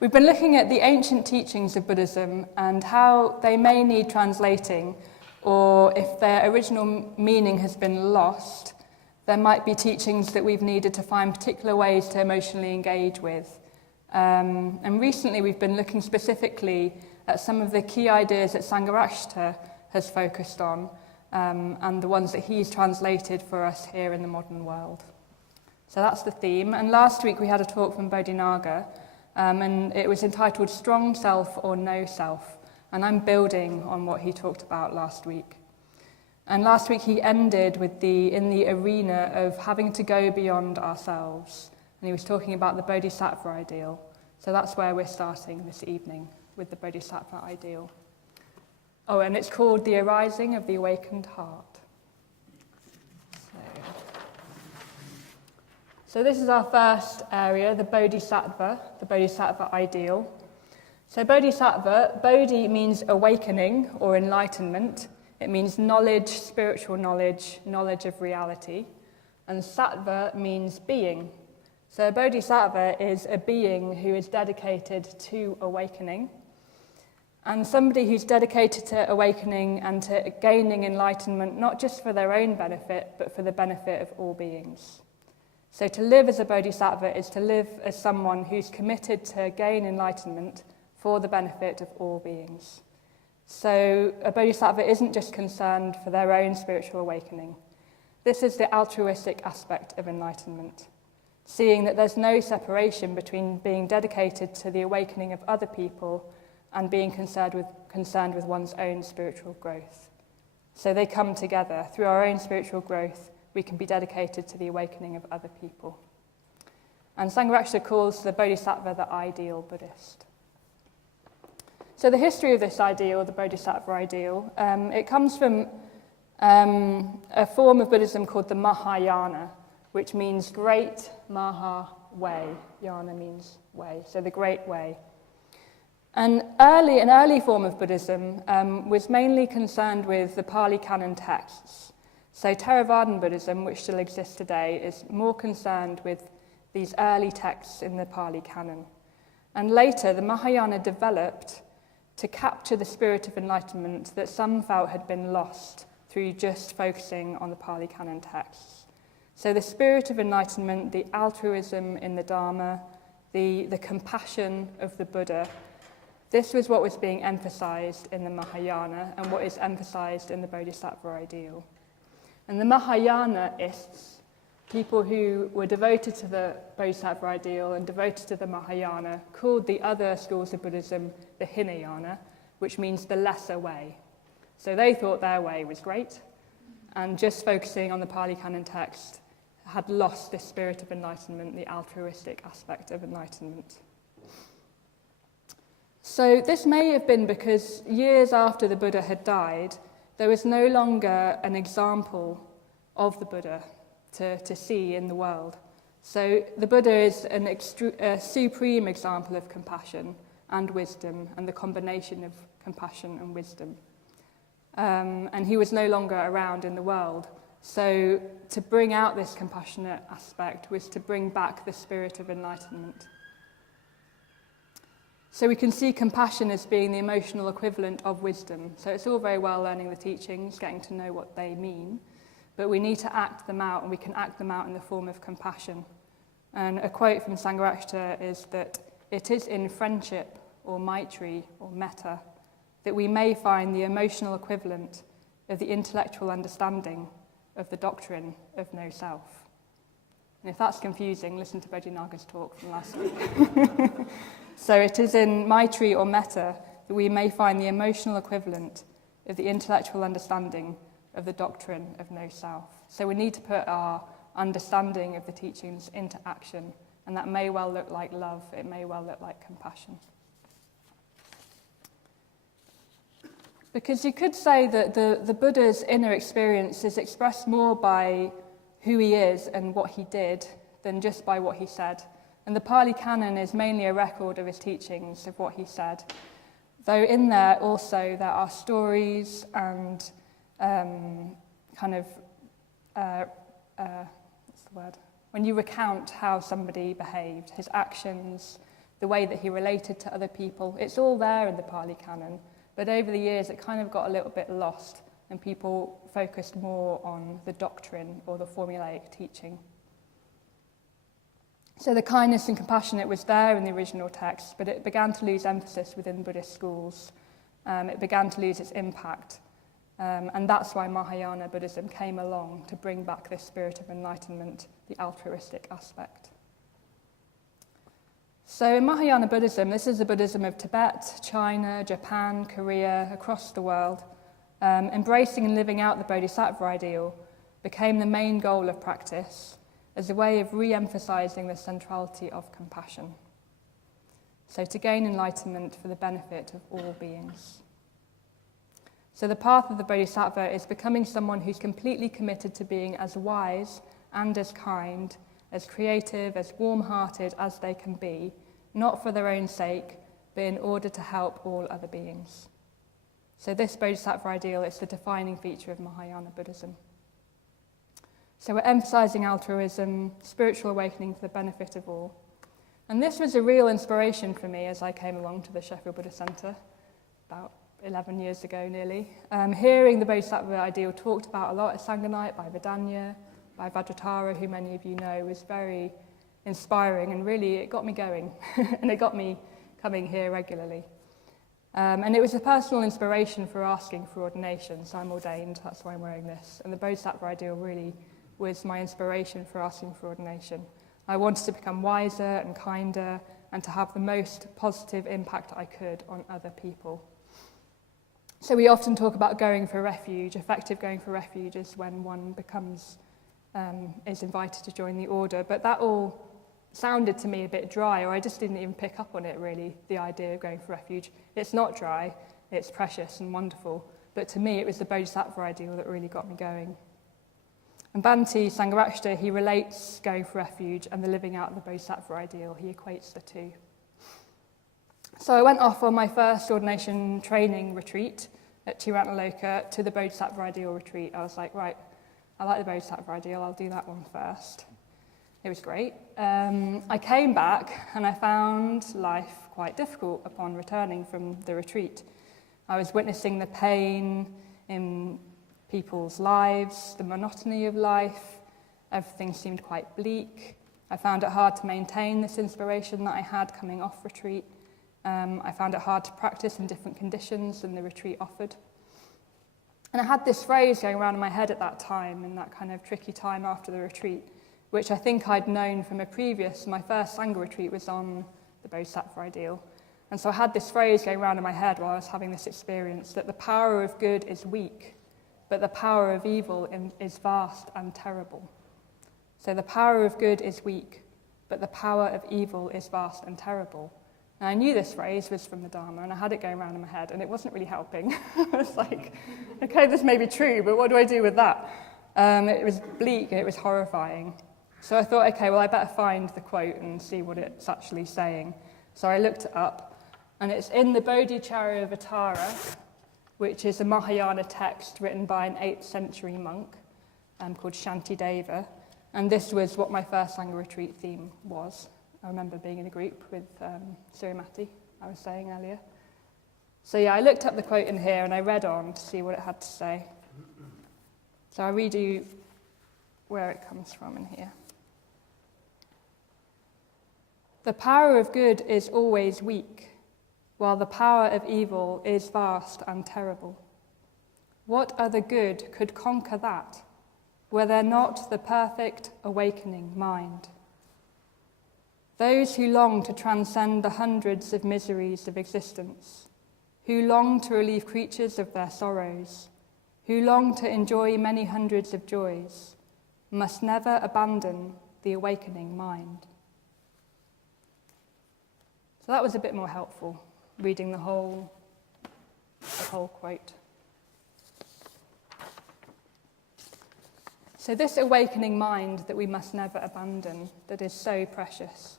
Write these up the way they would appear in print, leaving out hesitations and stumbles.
We've been looking at the ancient teachings of Buddhism and how they may need translating, or if their original meaning has been lost, there might be teachings that we've needed to find particular ways to emotionally engage with. And recently we've been looking specifically at some of the key ideas that Sangharakshita has focused on, and the ones that he's translated for us here in the modern world. So that's the theme. And last week we had a talk from Bodhinaga, and it was entitled Strong Self or No Self. And I'm building on what he talked about last week. And last week he ended with in the arena of having to go beyond ourselves. And he was talking about the Bodhisattva ideal. So that's where we're starting this evening, with the Bodhisattva ideal. Oh, and it's called The Arising of the Awakened Heart. So this is our first area, the Bodhisattva ideal. So Bodhisattva, Bodhi means awakening or enlightenment. It means knowledge, spiritual knowledge, knowledge of reality. And Sattva means being. So a Bodhisattva is a being who is dedicated to awakening. And somebody who's dedicated to awakening and to gaining enlightenment, not just for their own benefit, but for the benefit of all beings. So to live as a Bodhisattva is to live as someone who's committed to gain enlightenment for the benefit of all beings. So a Bodhisattva isn't just concerned for their own spiritual awakening. This is the altruistic aspect of enlightenment, seeing that there's no separation between being dedicated to the awakening of other people and being concerned with one's own spiritual growth. So they come together. Through our own spiritual growth, we can be dedicated to the awakening of other people. And Sangharakshita calls the Bodhisattva the ideal Buddhist. So the history of this ideal, the Bodhisattva ideal, it comes from a form of Buddhism called the Mahayana, which means great, Maha, way. Yana means way, so the great way. An early form of Buddhism was mainly concerned with the Pali Canon texts. So Theravadan Buddhism, which still exists today, is more concerned with these early texts in the Pali Canon. And later, the Mahayana developed to capture the spirit of enlightenment that some felt had been lost through just focusing on the Pali Canon texts. So the spirit of enlightenment, the altruism in the Dharma, the compassion of the Buddha, this was what was being emphasized in the Mahayana and what is emphasized in the Bodhisattva ideal. And the Mahayanists, people who were devoted to the Bodhisattva ideal and devoted to the Mahayana, called the other schools of Buddhism the Hinayana, which means the lesser way. So they thought their way was great, and just focusing on the Pali Canon text had lost this spirit of enlightenment, the altruistic aspect of enlightenment. So this may have been because years after the Buddha had died, there was no longer an example of the Buddha to see in the world. So the Buddha is a supreme example of compassion and wisdom, and the combination of compassion and wisdom. And he was no longer around in the world. So to bring out this compassionate aspect was to bring back the spirit of enlightenment. So we can see compassion as being the emotional equivalent of wisdom. So it's all very well learning the teachings, getting to know what they mean, but we need to act them out, and we can act them out in the form of compassion. And a quote from Sangharakshita is that it is in friendship or maitri or metta that we may find the emotional equivalent of the intellectual understanding of the doctrine of no self. And if that's confusing, listen to Bodhinaga's talk from last week. So it is in maitri or metta that we may find the emotional equivalent of the intellectual understanding of the doctrine of no self. So we need to put our understanding of the teachings into action, and that may well look like love, it may well look like compassion. Because you could say that the Buddha's inner experience is expressed more by who he is and what he did than just by what he said. And the Pali Canon is mainly a record of his teachings, of what he said. Though in there also there are stories and what's the word? When you recount how somebody behaved, his actions, the way that he related to other people. It's all there in the Pali Canon, but over the years it kind of got a little bit lost and people focused more on the doctrine or the formulaic teaching. So the kindness and compassion, it was there in the original text, but it began to lose emphasis within Buddhist schools. It began to lose its impact. And that's why Mahayana Buddhism came along to bring back this spirit of enlightenment, the altruistic aspect. So in Mahayana Buddhism, this is the Buddhism of Tibet, China, Japan, Korea, across the world. Embracing and living out the Bodhisattva ideal became the main goal of practice as a way of re-emphasizing the centrality of compassion. So to gain enlightenment for the benefit of all beings. So the path of the Bodhisattva is becoming someone who's completely committed to being as wise and as kind, as creative, as warm-hearted as they can be, not for their own sake, but in order to help all other beings. So this Bodhisattva ideal is the defining feature of Mahayana Buddhism. So we're emphasizing altruism, spiritual awakening for the benefit of all. And this was a real inspiration for me as I came along to the Sheffield Buddhist Centre about 11 years ago nearly. Hearing the Bodhisattva ideal talked about a lot at Sanganite by Vedanya, by Vajratara, who many of you know, was very inspiring, and really it got me going and it got me coming here regularly. And it was a personal inspiration for asking for ordination, so I'm ordained, that's why I'm wearing this. And the Bodhisattva ideal really was my inspiration for asking for ordination. I wanted to become wiser and kinder and to have the most positive impact I could on other people. So we often talk about going for refuge. Effective going for refuge is when one becomes, is invited to join the order. But that all sounded to me a bit dry, or I just didn't even pick up on it really, the idea of going for refuge. It's not dry, it's precious and wonderful. But to me, it was the Bodhisattva ideal that really got me going. And Bhante Sangharakshita, he relates going for refuge and the living out of the Bodhisattva ideal. He equates the two. So I went off on my first ordination training retreat at Tirunelloka to the Bodhisattva ideal retreat. I was like, right, I like the Bodhisattva ideal, I'll do that one first. It was great. I came back and I found life quite difficult upon returning from the retreat. I was witnessing the pain in people's lives, the monotony of life. Everything seemed quite bleak. I found it hard to maintain this inspiration that I had coming off retreat. I found it hard to practice in different conditions than the retreat offered. And I had this phrase going around in my head at that time, in that kind of tricky time after the retreat, which I think I'd known from my first Sangha retreat was on the Bodhisattva ideal. And so I had this phrase going around in my head while I was having this experience, that the power of good is weak, but the power of evil is vast and terrible. So the power of good is weak, but the power of evil is vast and terrible. And I knew this phrase was from the Dharma, and I had it going around in my head, and it wasn't really helping. I was like, okay, this may be true, but what do I do with that? It was bleak, and it was horrifying. So I thought, okay, well, I better find the quote and see what it's actually saying. So I looked it up, and it's in the Bodhicharyavatara, which is a Mahayana text written by an 8th century monk called Shantideva. And this was what my first Sangha retreat theme was. I remember being in a group with Sirimati, I was saying earlier. So yeah, I looked up the quote in here and I read on to see what it had to say. So I'll read you where it comes from in here. The power of good is always weak, while the power of evil is vast and terrible. What other good could conquer that, were there not the perfect awakening mind? Those who long to transcend the hundreds of miseries of existence, who long to relieve creatures of their sorrows, who long to enjoy many hundreds of joys, must never abandon the awakening mind. So that was a bit more helpful, reading the whole quote. So this awakening mind that we must never abandon, that is so precious.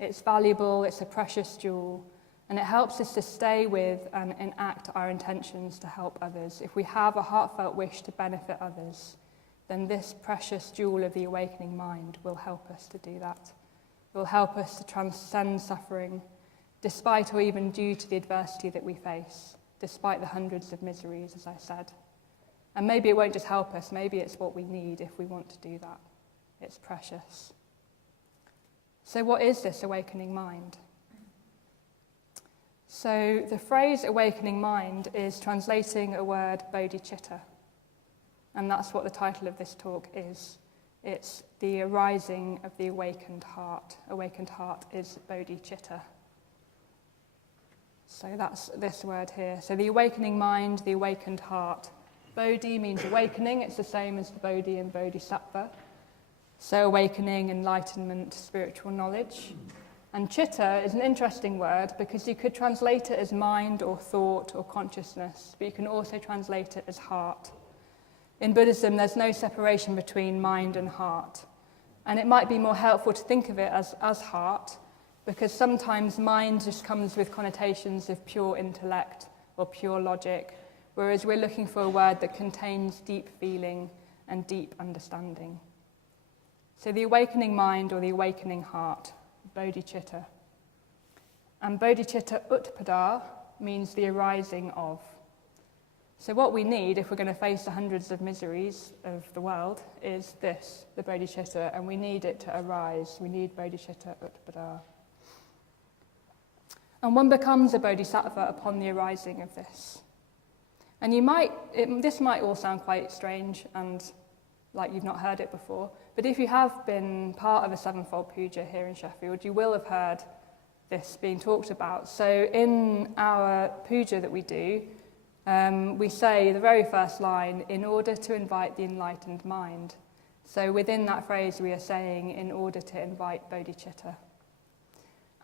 It's valuable, it's a precious jewel, and it helps us to stay with and enact our intentions to help others. If we have a heartfelt wish to benefit others, then this precious jewel of the awakening mind will help us to do that. It will help us to transcend suffering despite or even due to the adversity that we face, despite the hundreds of miseries, as I said. And maybe it won't just help us, maybe it's what we need if we want to do that. It's precious. So what is this awakening mind? So the phrase awakening mind is translating a word bodhicitta, and that's what the title of this talk is. It's the arising of the awakened heart. Awakened heart is bodhicitta. So that's this word here. So the awakening mind, the awakened heart. Bodhi means awakening. It's the same as the Bodhi and Bodhisattva. So awakening, enlightenment, spiritual knowledge. And chitta is an interesting word because you could translate it as mind or thought or consciousness, but you can also translate it as heart. In Buddhism, there's no separation between mind and heart. And it might be more helpful to think of it as heart, because sometimes mind just comes with connotations of pure intellect or pure logic, whereas we're looking for a word that contains deep feeling and deep understanding. So the awakening mind or the awakening heart, bodhicitta. And bodhicitta utpada means the arising of. So what we need, if we're going to face the hundreds of miseries of the world, is this, the bodhicitta, and we need it to arise. We need bodhicitta utpada. And one becomes a bodhisattva upon the arising of this. And this might all sound quite strange and like you've not heard it before, but if you have been part of a sevenfold puja here in Sheffield, you will have heard this being talked about. So in our puja that we do, we say the very first line, in order to invite the enlightened mind. So within that phrase we are saying, in order to invite bodhicitta.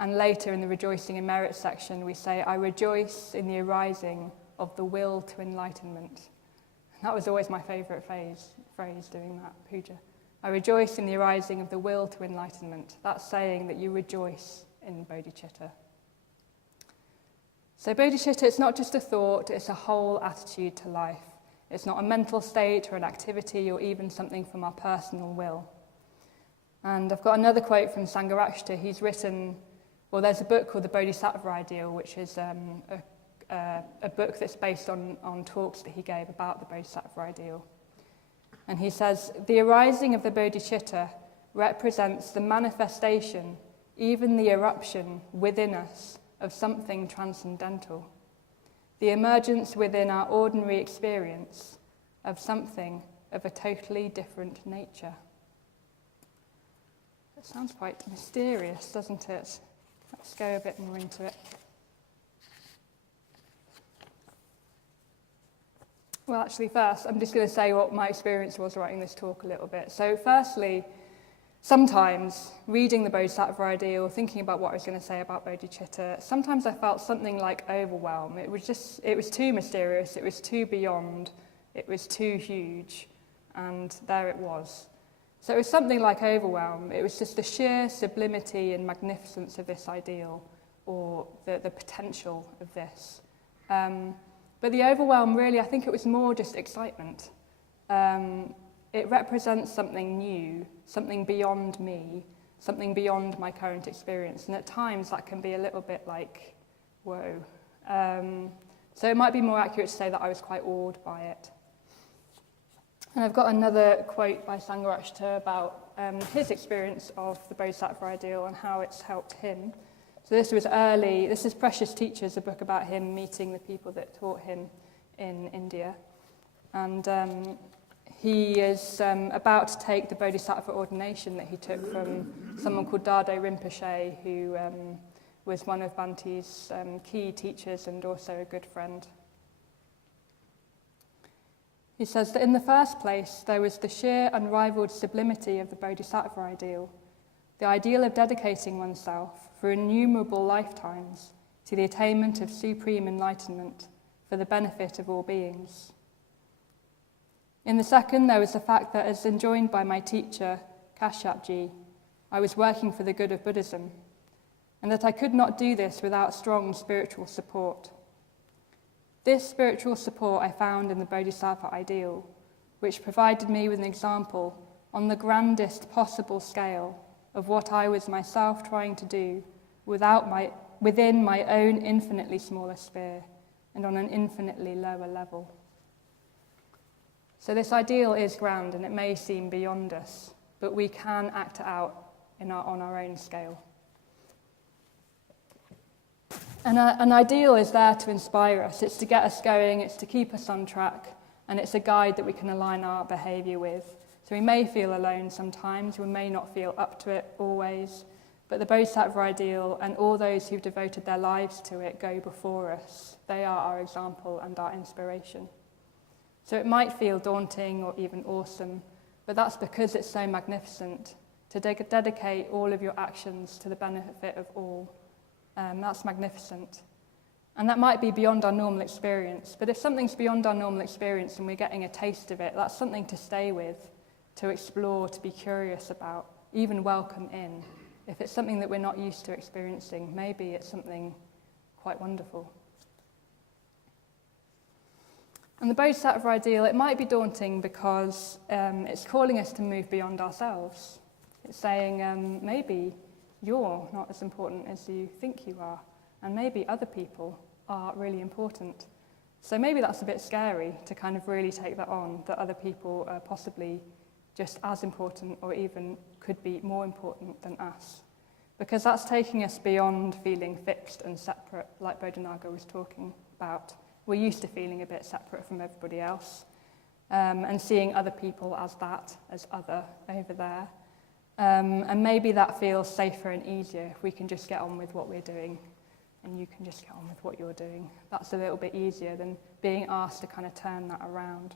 And later in the rejoicing in merit section we say, I rejoice in the arising of the will to enlightenment. And that was always my favourite phrase doing that puja. I rejoice in the arising of the will to enlightenment. That's saying that you rejoice in bodhicitta. So bodhicitta, it's not just a thought, it's a whole attitude to life. It's not a mental state or an activity or even something from our personal will. And I've got another quote from Sangharakshita. He's written, well, there's a book called The Bodhisattva Ideal, which is a book that's based on talks that he gave about the Bodhisattva Ideal. And he says, the arising of the bodhicitta represents the manifestation, even the eruption within us of something transcendental, the emergence within our ordinary experience of something of a totally different nature. It sounds quite mysterious, doesn't it? Let's go a bit more into it. Well, actually, first, I'm just going to say what my experience was writing this talk a little bit. So, firstly, sometimes reading the Bodhisattva Ideal, thinking about what I was going to say about bodhicitta, sometimes I felt something like overwhelm. It was too mysterious, it was too beyond, it was too huge, and there it was. So it was something like overwhelm. It was just the sheer sublimity and magnificence of this ideal, or the potential of this. But the overwhelm, really, I think it was more just excitement. It represents something new, something beyond me, something beyond my current experience. And at times that can be a little bit like, whoa. So it might be more accurate to say that I was quite awed by it. And I've got another quote by Sangharakshita about his experience of the Bodhisattva Ideal and how it's helped him. So this is Precious Teachers, a book about him meeting the people that taught him in India. And he is about to take the Bodhisattva ordination that he took from someone called Dado Rinpoche, who was one of Bhante's key teachers and also a good friend. He says that in the first place, there was the sheer unrivaled sublimity of the Bodhisattva ideal, the ideal of dedicating oneself for innumerable lifetimes to the attainment of supreme enlightenment for the benefit of all beings. In the second, there was the fact that, as enjoined by my teacher, Kashyapji, I was working for the good of Buddhism, and that I could not do this without strong spiritual support. This spiritual support I found in the Bodhisattva ideal, which provided me with an example on the grandest possible scale of what I was myself trying to do without within my own infinitely smaller sphere and on an infinitely lower level. So this ideal is grand and it may seem beyond us, but we can act it out on our own scale. And an ideal is there to inspire us. It's to get us going, it's to keep us on track, and it's a guide that we can align our behaviour with. So we may feel alone sometimes, we may not feel up to it always, but the Bodhisattva ideal and all those who've devoted their lives to it go before us. They are our example and our inspiration. So it might feel daunting or even awesome, but that's because it's so magnificent. To dedicate all of your actions to the benefit of all, that's magnificent. And that might be beyond our normal experience, but if something's beyond our normal experience and we're getting a taste of it, that's something to stay with, to explore, to be curious about, even welcome in. If it's something that we're not used to experiencing, maybe it's something quite wonderful. And the Bodhisattva ideal, it might be daunting because it's calling us to move beyond ourselves. It's saying, maybe you're not as important as you think you are, and maybe other people are really important. So maybe that's a bit scary to kind of really take that on, that other people are possibly just as important or even could be more important than us. Because that's taking us beyond feeling fixed and separate, like Bodhinaga was talking about. We're used to feeling a bit separate from everybody else, and seeing other people as that, as other over there. And maybe that feels safer and easier if we can just get on with what we're doing and you can just get on with what you're doing. That's a little bit easier than being asked to kind of turn that around.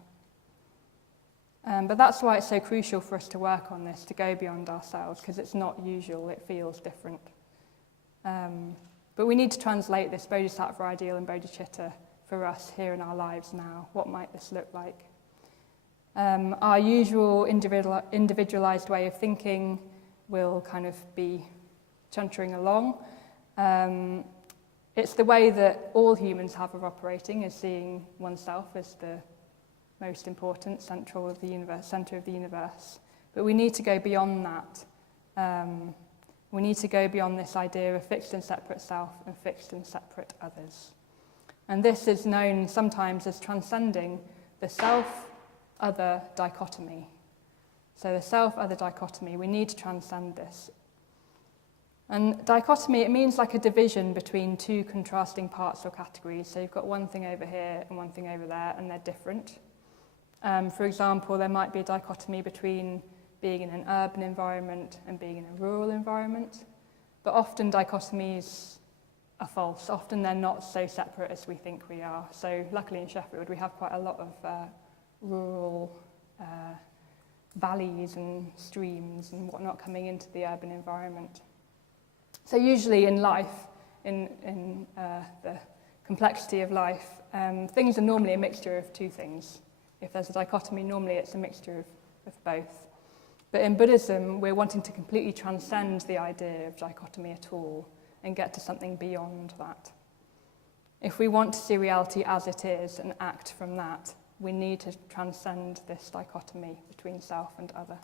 But that's why it's so crucial for us to work on this, to go beyond ourselves, because it's not usual, it feels different. But we need to translate this Bodhisattva ideal and bodhicitta for us here in our lives now. What might this look like? Our usual individualized way of thinking will kind of be chuntering along. It's the way that all humans have of operating, is seeing oneself as the most important center of the universe. But we need to go beyond that. We need to go beyond this idea of fixed and separate self and fixed and separate others. And this is known sometimes as transcending the self-other dichotomy. So the self-other dichotomy, we need to transcend this. And dichotomy, it means like a division between two contrasting parts or categories. So you've got one thing over here and one thing over there, and they're different. For example, there might be a dichotomy between being in an urban environment and being in a rural environment. But often dichotomies are false. Often they're not so separate as we think we are. So luckily in Sheffield, we have quite a lot of rural valleys and streams and whatnot coming into the urban environment. So usually in life, in the complexity of life, things are normally a mixture of two things. If there's a dichotomy, normally it's a mixture of both. But in Buddhism, we're wanting to completely transcend the idea of dichotomy at all and get to something beyond that. If we want to see reality as it is and act from that, we need to transcend this dichotomy between self and other.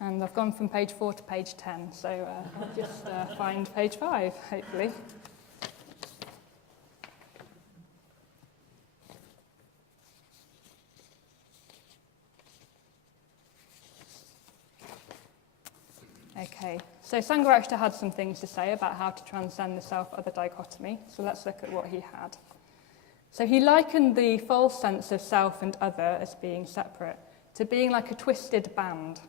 And I've gone from page 4 to page 10, so I'll just find page 5, hopefully. Okay, so Sangharakshita had some things to say about how to transcend the self-other dichotomy, so let's look at what he had. So he likened the false sense of self and other as being separate to being like a twisted band.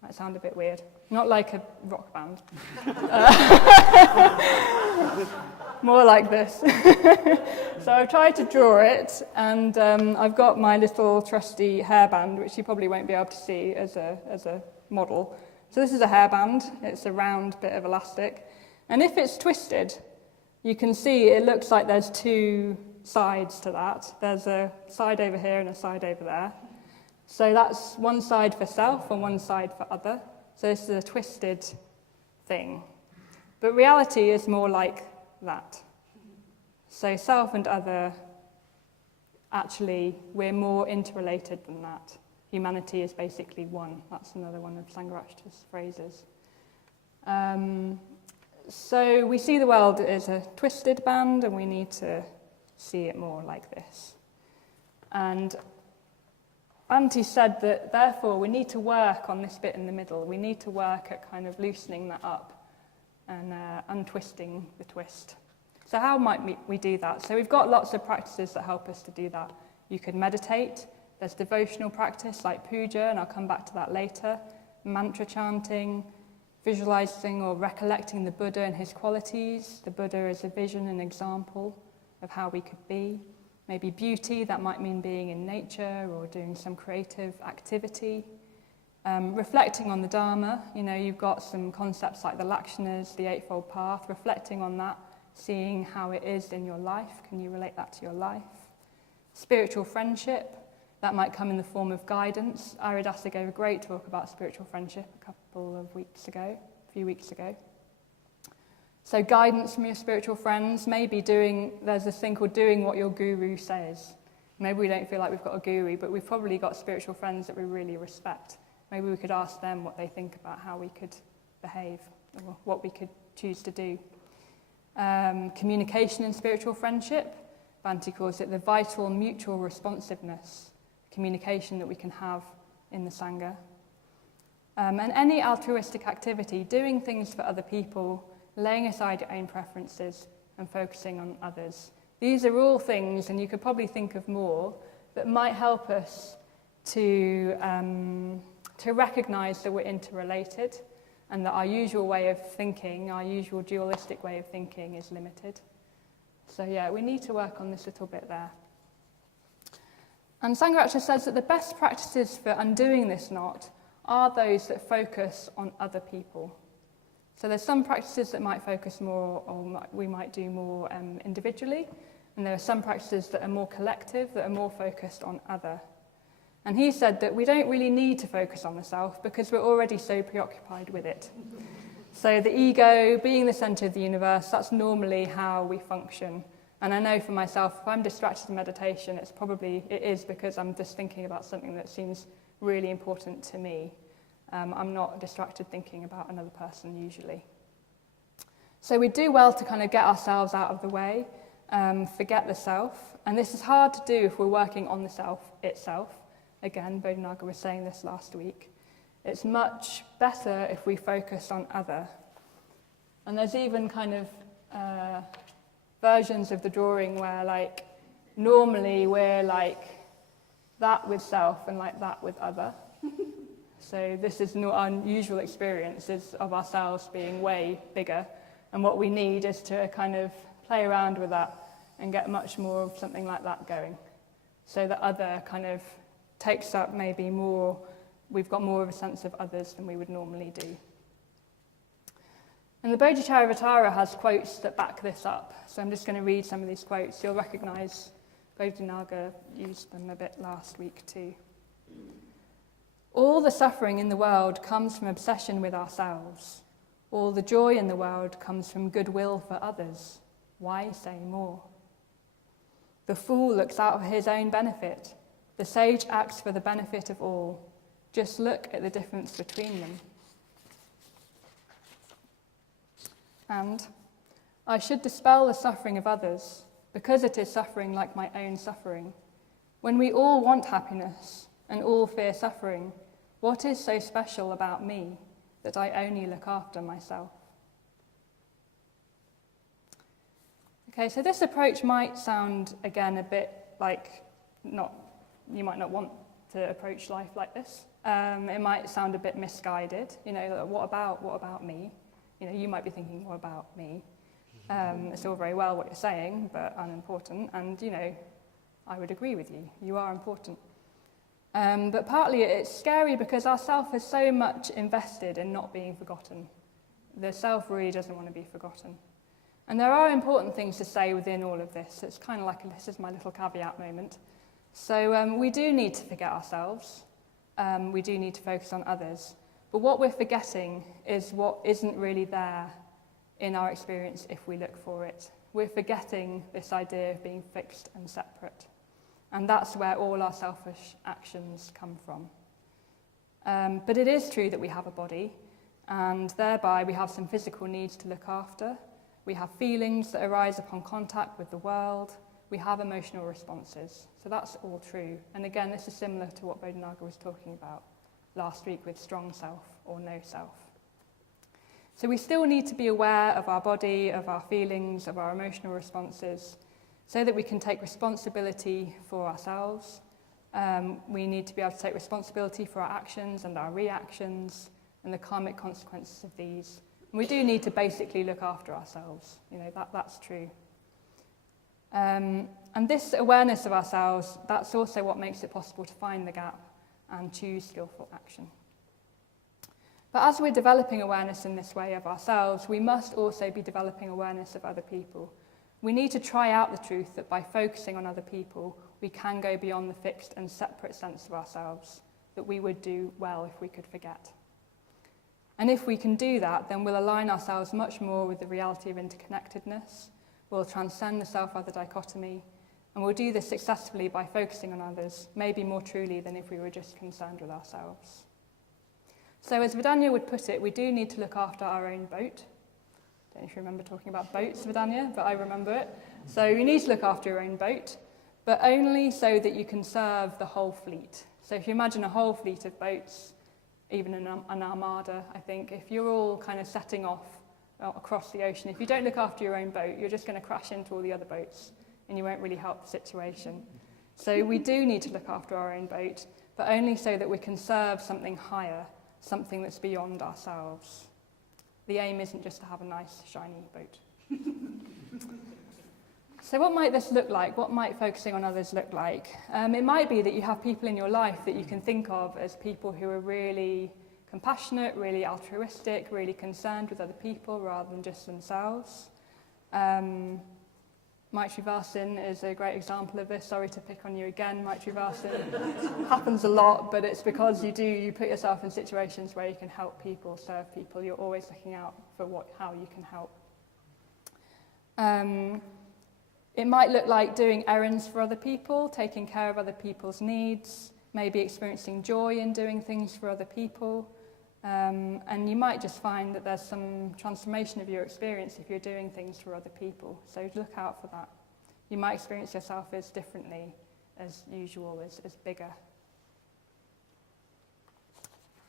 Might sound a bit weird. Not like a rock band. More like this. So I've tried to draw it, and I've got my little trusty hairband, which you probably won't be able to see as a model. So this is a hairband. It's a round bit of elastic. And if it's twisted, you can see it looks like there's two sides to that. There's a side over here and a side over there. So that's one side for self and one side for other. So this is a twisted thing. But reality is more like that. So self and other, actually, we're more interrelated than that. Humanity is basically one. That's another one of Sangharakshita's phrases. So we see the world as a twisted band, and we need to see it more like this. And Auntie said that, therefore, we need to work on this bit in the middle. We need to work at kind of loosening that up and untwisting the twist. So how might we do that? So we've got lots of practices that help us to do that. You could meditate. There's devotional practice like puja, and I'll come back to that later. Mantra chanting, visualizing or recollecting the Buddha and his qualities. The Buddha is a vision and example of how we could be. Maybe beauty, that might mean being in nature or doing some creative activity. Reflecting on the Dharma, you've got some concepts like the Lakshanas, the Eightfold Path, reflecting on that, seeing how it is in your life. Can you relate that to your life? Spiritual friendship, that might come in the form of guidance. Aridasa gave a great talk about spiritual friendship a few weeks ago. So guidance from your spiritual friends, maybe there's this thing called doing what your guru says. Maybe we don't feel like we've got a guru, but we've probably got spiritual friends that we really respect. Maybe we could ask them what they think about how we could behave or what we could choose to do. Communication in spiritual friendship, Bhante calls it the vital mutual responsiveness, communication that we can have in the Sangha. And any altruistic activity, doing things for other people, laying aside your own preferences and focusing on others. These are all things, and you could probably think of more, that might help us to recognise that we're interrelated and that our usual way of thinking, our usual dualistic way of thinking is limited. So yeah, we need to work on this little bit there. And Sangharakshana says that the best practices for undoing this knot are those that focus on other people. So there's some practices that might focus more, or we might do more individually, and there are some practices that are more collective, that are more focused on other. And he said that we don't really need to focus on the self because we're already so preoccupied with it. So the ego, being the centre of the universe, that's normally how we function. And I know for myself, if I'm distracted in meditation, it is because I'm just thinking about something that seems really important to me. I'm not distracted thinking about another person usually. So we do well to kind of get ourselves out of the way, forget the self. And this is hard to do if we're working on the self itself. Again, Bodhinaga was saying this last week. It's much better if we focus on other. And there's even kind of versions of the drawing where normally we're that with self and like that with other. So this is not our usual experiences of ourselves being way bigger. And what we need is to kind of play around with that and get much more of something like that going. So the other kind of takes up maybe more, we've got more of a sense of others than we would normally do. And the Bodhicharyavatara has quotes that back this up. So I'm just going to read some of these quotes. You'll recognise Bodhinaga used them a bit last week too. All the suffering in the world comes from obsession with ourselves. All the joy in the world comes from goodwill for others. Why say more? The fool looks out for his own benefit. The sage acts for the benefit of all. Just look at the difference between them. And I should dispel the suffering of others, because it is suffering like my own suffering. When we all want happiness and all fear suffering, what is so special about me that I only look after myself? Okay, so this approach might sound, again, a bit you might not want to approach life like this. It might sound a bit misguided. What about me? You might be thinking, what about me? It's all very well what you're saying, but unimportant. And, I would agree with you. You are important. But partly it's scary because our self is so much invested in not being forgotten. The self really doesn't want to be forgotten. And there are important things to say within all of this. It's kind of like, this is my little caveat moment. So we do need to forget ourselves. We do need to focus on others. But what we're forgetting is what isn't really there in our experience if we look for it. We're forgetting this idea of being fixed and separate. And that's where all our selfish actions come from. But it is true that we have a body, And thereby we have some physical needs to look after. We have feelings that arise upon contact with the world. We have emotional responses. So that's all true. And again, this is similar to what Bodhinaga was talking about last week with strong self or no self. So we still need to be aware of our body, of our feelings, of our emotional responses, so that we can take responsibility for ourselves. We need to be able to take responsibility for our actions and our reactions and the karmic consequences of these. And we do need to basically look after ourselves. That's true. And this awareness of ourselves, that's also what makes it possible to find the gap and choose skillful action. But as we're developing awareness in this way of ourselves, we must also be developing awareness of other people. We need to try out the truth that by focusing on other people, we can go beyond the fixed and separate sense of ourselves that we would do well if we could forget. And if we can do that, then we'll align ourselves much more with the reality of interconnectedness. We'll transcend the self-other dichotomy, and we'll do this successfully by focusing on others, maybe more truly than if we were just concerned with ourselves. So as Vidanya would put it, we do need to look after our own boat. I don't know if you remember talking about boats, Vidanya, but I remember it. So you need to look after your own boat, but only so that you can serve the whole fleet. So if you imagine a whole fleet of boats, even an armada, I think, if you're all kind of setting off across the ocean, if you don't look after your own boat, you're just going to crash into all the other boats and you won't really help the situation. So we do need to look after our own boat, but only so that we can serve something higher, something that's beyond ourselves. The aim isn't just to have a nice, shiny boat. So what might this look like? What might focusing on others look like? It might be that you have people in your life that you can think of as people who are really compassionate, really altruistic, really concerned with other people rather than just themselves. Maitri Vasin is a great example of this. Sorry to pick on you again, Maitri Vasin. Happens a lot, but it's because you put yourself in situations where you can help people, serve people. You're always looking out for how you can help. It might look like doing errands for other people, taking care of other people's needs, maybe experiencing joy in doing things for other people. And you might just find that there's some transformation of your experience if you're doing things for other people. So look out for that. You might experience yourself as differently, as usual, as bigger.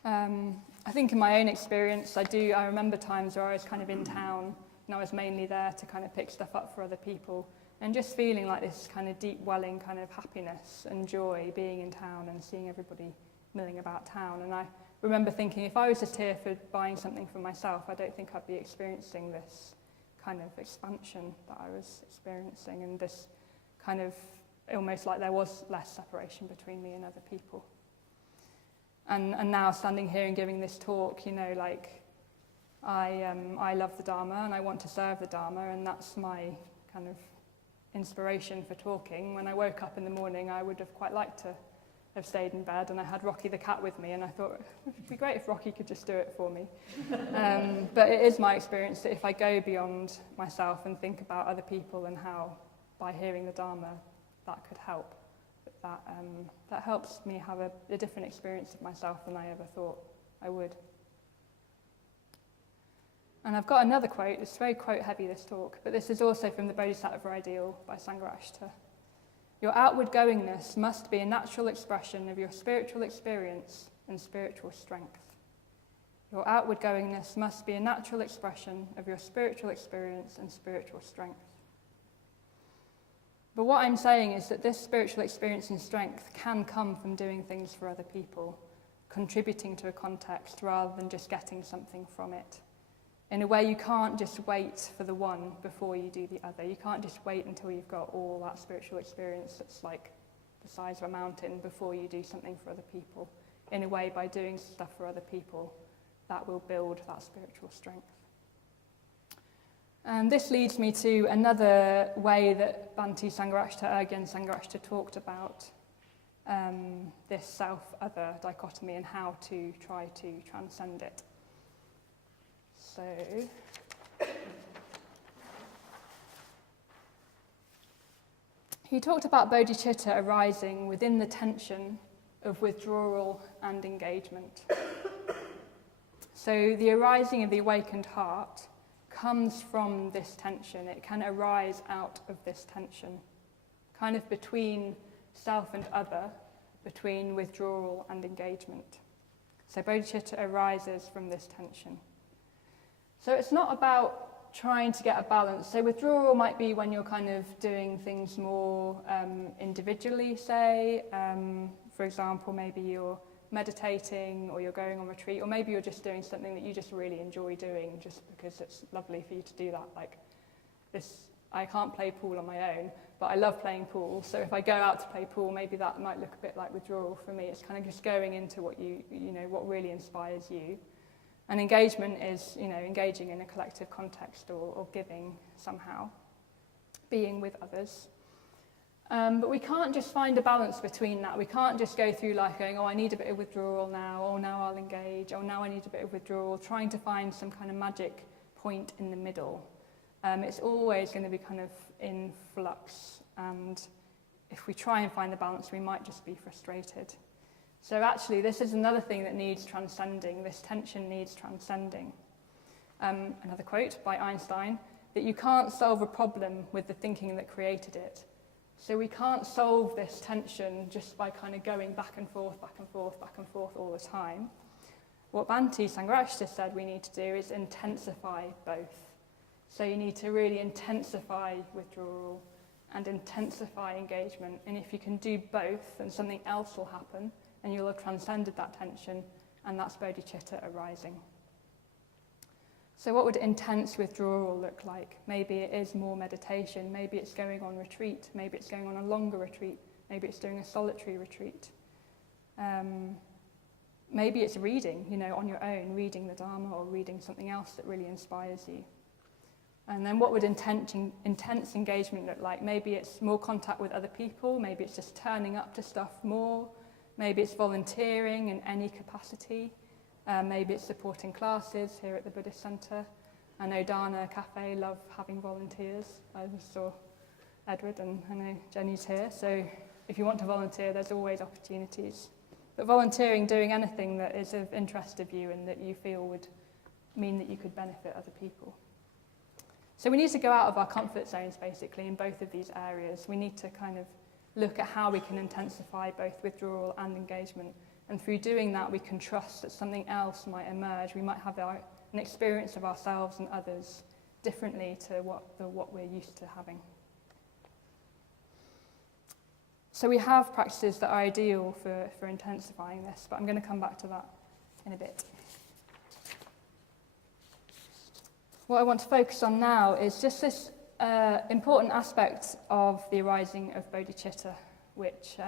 I think in my own experience, I remember times where I was kind of in town and I was mainly there to kind of pick stuff up for other people and just feeling like this kind of deep welling kind of happiness and joy being in town and seeing everybody milling about town. And I remember thinking, if I was just here for buying something for myself, I don't think I'd be experiencing this kind of expansion that I was experiencing and this kind of almost like there was less separation between me and other people. And now standing here and giving this talk, I love the Dharma and I want to serve the Dharma, and that's my kind of inspiration for talking. When I woke up in the morning, I would have quite liked to have stayed in bed, and I had Rocky the cat with me, and I thought it'd be great if Rocky could just do it for me. But it is my experience that if I go beyond myself and think about other people and how, by hearing the Dharma, that could help, that helps me have a different experience of myself than I ever thought I would. And I've got another quote. It's very quote-heavy, this talk, but this is also from the Bodhisattva Ideal by Sangharashta. Your outward goingness must be a natural expression of your spiritual experience and spiritual strength. Your outward goingness must be a natural expression of your spiritual experience and spiritual strength. But what I'm saying is that this spiritual experience and strength can come from doing things for other people, contributing to a context rather than just getting something from it. In a way, you can't just wait for the one before you do the other. You can't just wait until you've got all that spiritual experience that's like the size of a mountain before you do something for other people. In a way, by doing stuff for other people, that will build that spiritual strength. And this leads me to another way that Bhante Sangharashta, Urgyen Sangharashta, talked about this self-other dichotomy and how to try to transcend it. So, he talked about bodhicitta arising within the tension of withdrawal and engagement. So the arising of the awakened heart comes from this tension. It can arise out of this tension, kind of between self and other, between withdrawal and engagement. So bodhicitta arises from this tension. So it's not about trying to get a balance. So withdrawal might be when you're kind of doing things more individually, say. For example, maybe you're meditating or you're going on retreat, or maybe you're just doing something that you just really enjoy doing just because it's lovely for you to do that. Like this, I can't play pool on my own, but I love playing pool. So if I go out to play pool, maybe that might look a bit like withdrawal for me. It's kind of just going into what you know, what really inspires you. And engagement is, engaging in a collective context or giving somehow, being with others. But we can't just find a balance between that. We can't just go through life going, I need a bit of withdrawal now, now I'll engage, now I need a bit of withdrawal, trying to find some kind of magic point in the middle. It's always going to be kind of in flux, and if we try and find the balance, we might just be frustrated. So actually, this is another thing that needs transcending. This tension needs transcending. Another quote by Einstein, that you can't solve a problem with the thinking that created it. So we can't solve this tension just by kind of going back and forth, back and forth, back and forth all the time. What Bhante Sangharakshita said we need to do is intensify both. So you need to really intensify withdrawal and intensify engagement. And if you can do both, then something else will happen, and you'll have transcended that tension, and that's bodhicitta arising. So what would intense withdrawal look like? Maybe it is more meditation, maybe it's going on retreat, maybe it's going on a longer retreat, maybe it's doing a solitary retreat. Maybe it's reading, on your own, reading the Dharma or reading something else that really inspires you. And then what would intense engagement look like? Maybe it's more contact with other people, maybe it's just turning up to stuff more, maybe it's volunteering in any capacity. Maybe it's supporting classes here at the Buddhist Centre. I know Dana Cafe love having volunteers. I just saw Edward, and I know Jenny's here. So if you want to volunteer, there's always opportunities. But volunteering, doing anything that is of interest of you and that you feel would mean that you could benefit other people. So we need to go out of our comfort zones, basically, in both of these areas. We need to kind of look at how we can intensify both withdrawal and engagement. And through doing that, we can trust that something else might emerge. We might have an experience of ourselves and others differently to what we're used to having. So we have practices that are ideal for intensifying this, but I'm going to come back to that in a bit. What I want to focus on now is just this important aspect of the arising of bodhicitta, which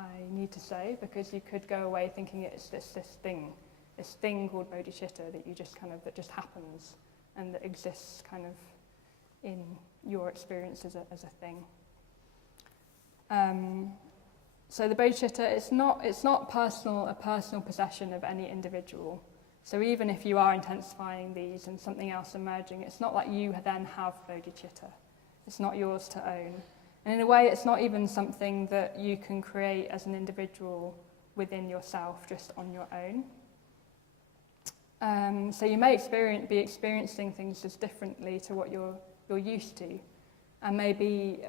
I need to say, because you could go away thinking it's this thing called bodhicitta that just happens and that exists kind of in your experience as a thing. So the bodhicitta, it's not a personal possession of any individual. So even if you are intensifying these and something else emerging, it's not like you then have bodhicitta. It's not yours to own. And in a way, it's not even something that you can create as an individual within yourself, just on your own. So you may be experiencing things just differently to what you're used to. And maybe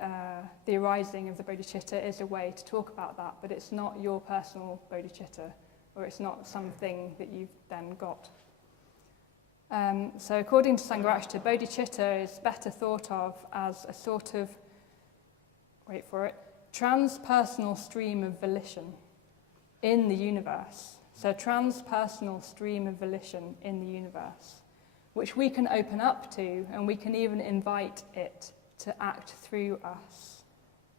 the arising of the bodhicitta is a way to talk about that, but it's not your personal bodhicitta, or it's not something that you've then got. So according to Sangharakshita, bodhicitta is better thought of as a sort of, transpersonal stream of volition in the universe. So transpersonal stream of volition in the universe, which we can open up to, and we can even invite it to act through us.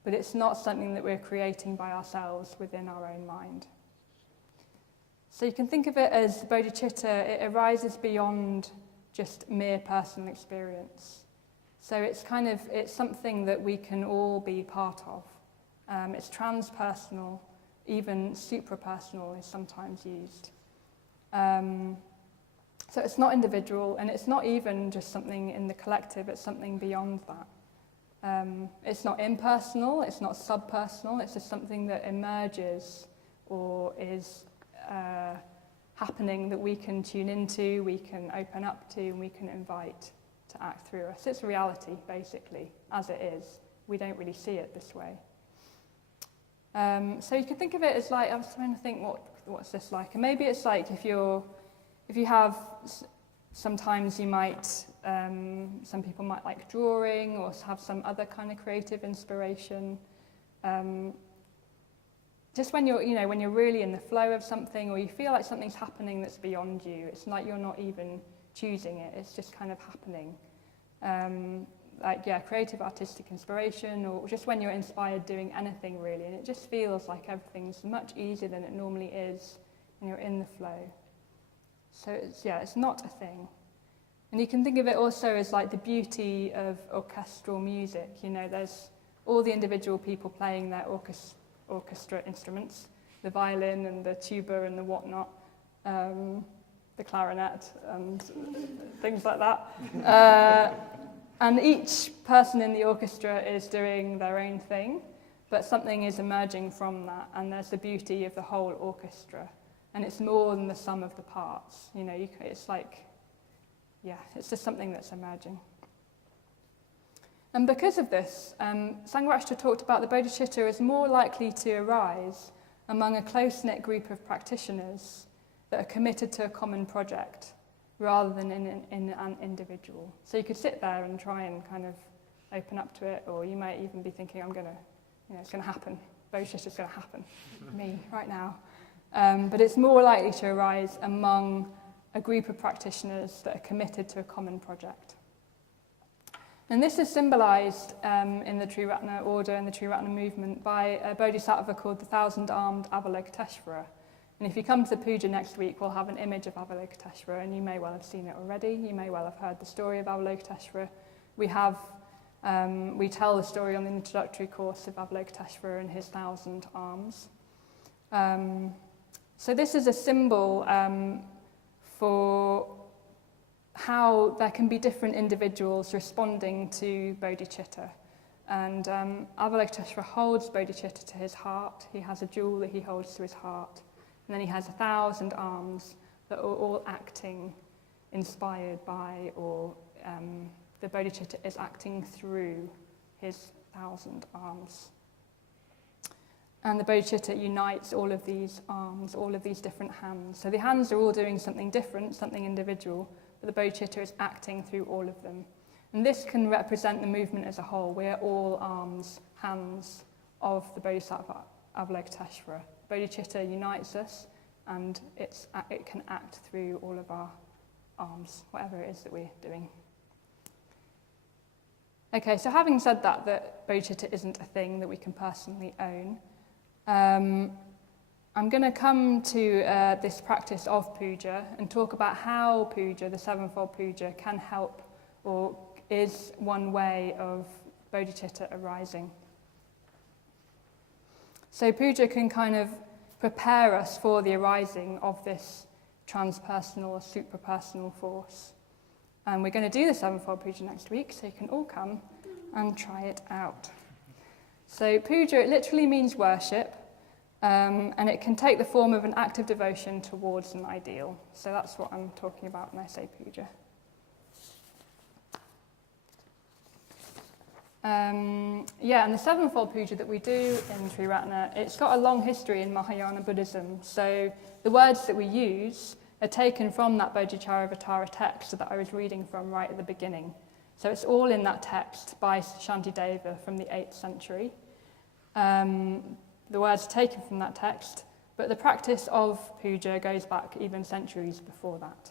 But it's not something that we're creating by ourselves within our own mind. So you can think of it as bodhicitta, it arises beyond just mere personal experience. So it's something that we can all be part of. It's transpersonal, even suprapersonal is sometimes used. So it's not individual, and it's not even just something in the collective, it's something beyond that. It's not impersonal, it's not subpersonal, it's just something that emerges or happening that we can tune into, we can open up to, and we can invite to act through us. It's reality, basically, as it is. We don't really see it this way. So you can think of it as like, I was trying to think, what's this like? And maybe it's like if you have, sometimes you might, some people might like drawing or have some other kind of creative inspiration. Just when you're really in the flow of something, or you feel like something's happening that's beyond you, it's like you're not even choosing it, it's just kind of happening. Creative artistic inspiration, or just when you're inspired doing anything really, and it just feels like everything's much easier than it normally is when you're in the flow. So it's not a thing. And you can think of it also as like the beauty of orchestral music. There's all the individual people playing their orchestra instruments, the violin and the tuba and the whatnot, the clarinet and things like that. And each person in the orchestra is doing their own thing, but something is emerging from that, and there's the beauty of the whole orchestra. And it's more than the sum of the parts. It's like, it's just something that's emerging. And because of this, Sangharakshita talked about the bodhicitta as more likely to arise among a close-knit group of practitioners that are committed to a common project, rather than in an individual. So you could sit there and try and kind of open up to it, or you might even be thinking, it's going to happen. Bodhicitta's going to happen. Me, right now. But it's more likely to arise among a group of practitioners that are committed to a common project. And this is symbolized in the Triratna order and the Triratna movement by a bodhisattva called the Thousand-Armed Avalokiteshvara. And if you come to the puja next week, we'll have an image of Avalokiteshvara, and you may well have seen it already. You may well have heard the story of Avalokiteshvara. We tell the story on the introductory course of Avalokiteshvara and his 1,000 arms. So this is a symbol for how there can be different individuals responding to bodhicitta. And Avalokiteshvara holds bodhicitta to his heart. He has a jewel that he holds to his heart. And then he has 1,000 arms that are all acting inspired by, or the bodhicitta is acting through his 1,000 arms. And the bodhicitta unites all of these arms, all of these different hands. So the hands are all doing something different, something individual, but the bodhicitta is acting through all of them. And this can represent the movement as a whole. We are all arms, hands of the Bodhisattva Avalokiteshvara. Bodhicitta unites us, and it can act through all of our arms, whatever it is that we're doing. Okay, so having said that bodhicitta isn't a thing that we can personally own, I'm going to come to this practice of puja and talk about how puja, the sevenfold puja, can help or is one way of bodhicitta arising. So puja can kind of prepare us for the arising of this transpersonal or suprapersonal force. And we're going to do the sevenfold puja next week, so you can all come and try it out. So puja, it literally means worship, and it can take the form of an act of devotion towards an ideal. So that's what I'm talking about when I say puja. And the sevenfold puja that we do in Triratna, it's got a long history in Mahayana Buddhism. So the words that we use are taken from that Bodhicharyavatara text that I was reading from right at the beginning. So it's all in that text by Shantideva from the 8th century. The words are taken from that text, but the practice of puja goes back even centuries before that.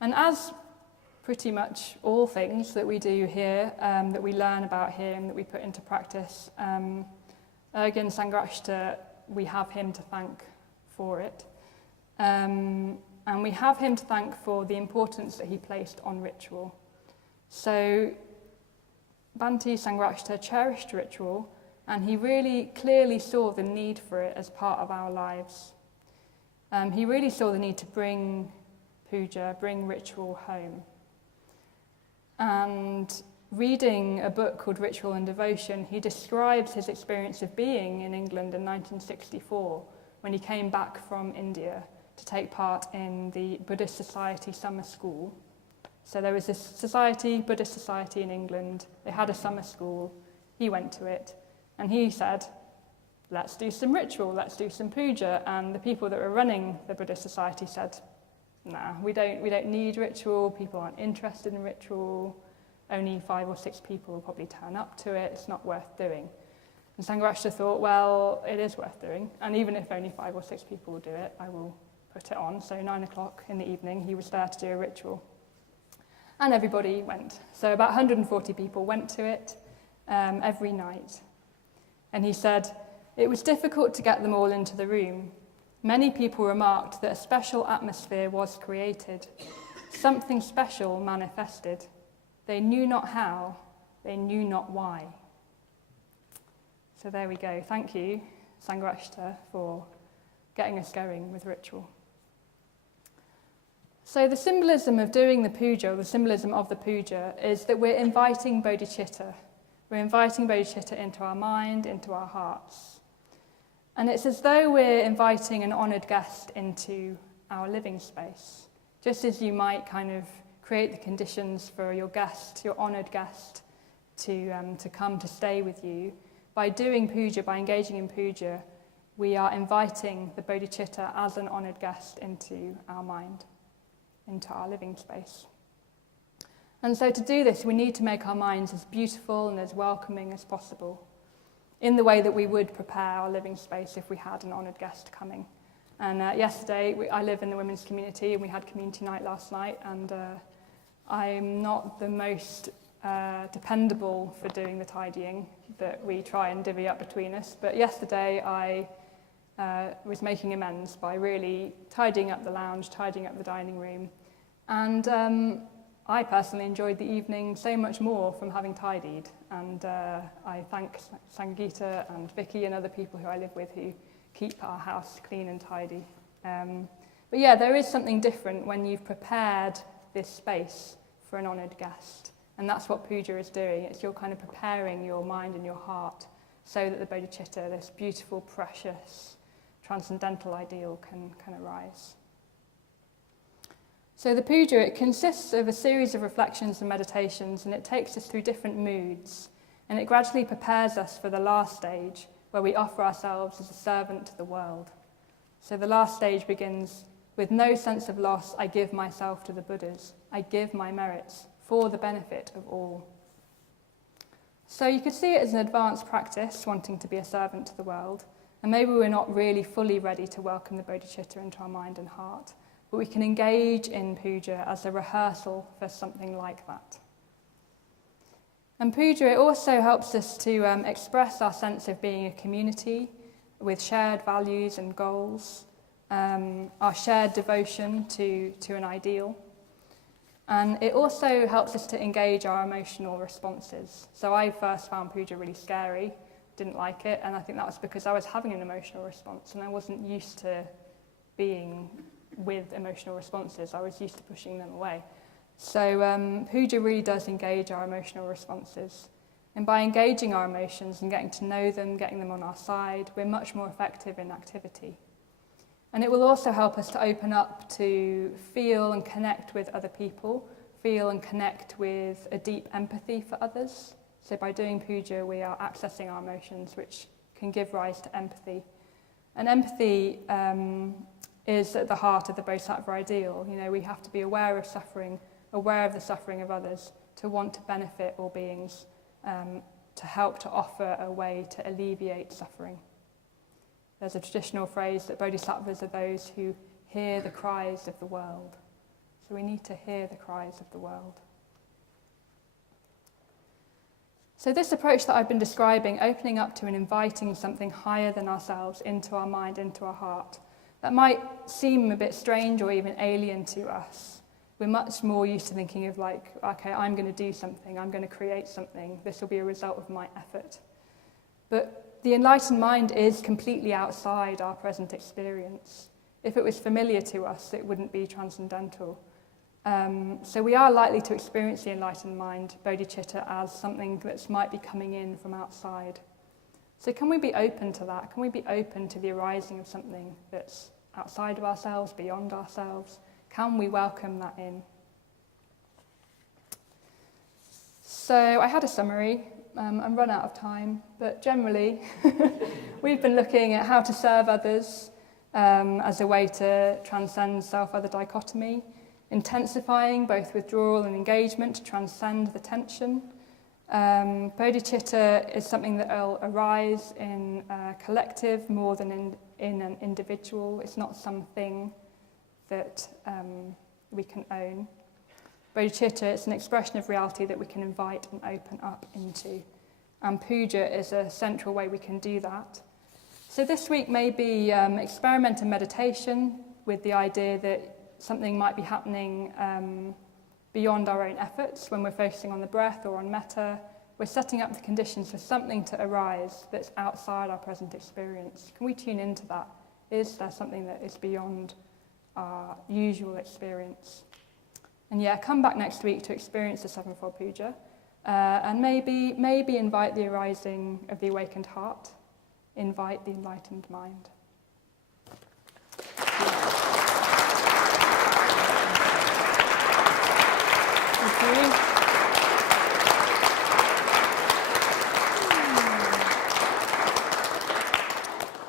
And as pretty much all things that we do here, that we learn about here and that we put into practice, Urgyen Sangharakshita, we have him to thank for it. And we have him to thank for the importance that he placed on ritual. So Bhante Sangharakshita cherished ritual, and he really clearly saw the need for it as part of our lives. He really saw the need to bring puja, bring ritual home. And reading a book called Ritual and Devotion, he describes his experience of being in England in 1964 when he came back from India. to take part in the Buddhist Society summer school. So there was this society, Buddhist Society in England. They had a summer school. He went to it, and he said, let's do some ritual, let's do some puja. And the people that were running the Buddhist Society said, nah, we don't need ritual, people aren't interested in ritual, only 5 or 6 people will probably turn up to it, it's not worth doing. And Sangharakshita thought, well, it is worth doing, and even if only 5 or 6 people will do it, I will put it on. So 9 o'clock in the evening, he was there to do a ritual. And everybody went. So about 140 people went to it every night. And he said, it was difficult to get them all into the room. Many people remarked that a special atmosphere was created. Something special manifested. They knew not how, they knew not why. So there we go. Thank you, Sangharakshita, for getting us going with ritual. So the symbolism of doing the puja, or the symbolism of the puja, is that we're inviting bodhicitta. We're inviting bodhicitta into our mind, into our hearts. And it's as though we're inviting an honoured guest into our living space. Just as you might kind of create the conditions for your guest, your honoured guest, to come to stay with you. By doing puja, by engaging in puja, we are inviting the bodhicitta as an honoured guest into our mind, into our living space. And so to do this, we need to make our minds as beautiful and as welcoming as possible, in the way that we would prepare our living space if we had an honoured guest coming. And yesterday, I live in the women's community, and we had community night last night, and I'm not the most dependable for doing the tidying that we try and divvy up between us. But yesterday I was making amends by really tidying up the lounge, tidying up the dining room. And I personally enjoyed the evening so much more from having tidied. And I thank Sangeeta and Vicky and other people who I live with who keep our house clean and tidy. But yeah, there is something different when you've prepared this space for an honoured guest. And that's what puja is doing. It's you're kind of preparing your mind and your heart so that the bodhicitta, this beautiful, precious, transcendental ideal can arise. So the puja, it consists of a series of reflections and meditations, and it takes us through different moods, and it gradually prepares us for the last stage, where we offer ourselves as a servant to the world. So the last stage begins, with no sense of loss, I give myself to the Buddhas. I give my merits for the benefit of all. So you could see it as an advanced practice, wanting to be a servant to the world, and maybe we're not really fully ready to welcome the bodhicitta into our mind and heart, but we can engage in puja as a rehearsal for something like that. And puja, it also helps us to express our sense of being a community with shared values and goals, our shared devotion to an ideal. And it also helps us to engage our emotional responses. So I first found puja really scary, didn't like it, and I think that was because I was having an emotional response and I wasn't used to being with emotional responses. I was used to pushing them away. So puja really does engage our emotional responses. And by engaging our emotions and getting to know them, getting them on our side, we're much more effective in activity. And it will also help us to open up to feel and connect with other people, feel and connect with a deep empathy for others. So by doing puja, we are accessing our emotions, which can give rise to empathy. And empathy is at the heart of the Bodhisattva ideal. You know, we have to be aware of suffering, aware of the suffering of others, to want to benefit all beings, to help to offer a way to alleviate suffering. There's a traditional phrase that bodhisattvas are those who hear the cries of the world. So we need to hear the cries of the world. So this approach that I've been describing, opening up to and inviting something higher than ourselves into our mind, into our heart, that might seem a bit strange or even alien to us. We're much more used to thinking of like, okay, I'm going to do something, I'm going to create something, this will be a result of my effort. But the enlightened mind is completely outside our present experience. If it was familiar to us, it wouldn't be transcendental. So we are likely to experience the enlightened mind, bodhicitta, as something that might be coming in from outside. So can we be open to that? Can we be open to the arising of something that's outside of ourselves, beyond ourselves. Can we welcome that in? So I had a summary. I'm run out of time, but generally we've been looking at how to serve others as a way to transcend self-other dichotomy, intensifying both withdrawal and engagement to transcend the tension. Bodhicitta is something that will arise in a collective more than in an individual. It's not something that we can own. Bodhicitta is an expression of reality that we can invite and open up into. And puja is a central way we can do that. So this week maybe experiment in meditation with the idea that something might be happening beyond our own efforts when we're focusing on the breath or on metta. We're setting up the conditions for something to arise that's outside our present experience. Can we tune into that? Is there something that is beyond our usual experience? And yeah, come back next week to experience the Sevenfold Puja, and maybe invite the arising of the awakened heart, invite the enlightened mind.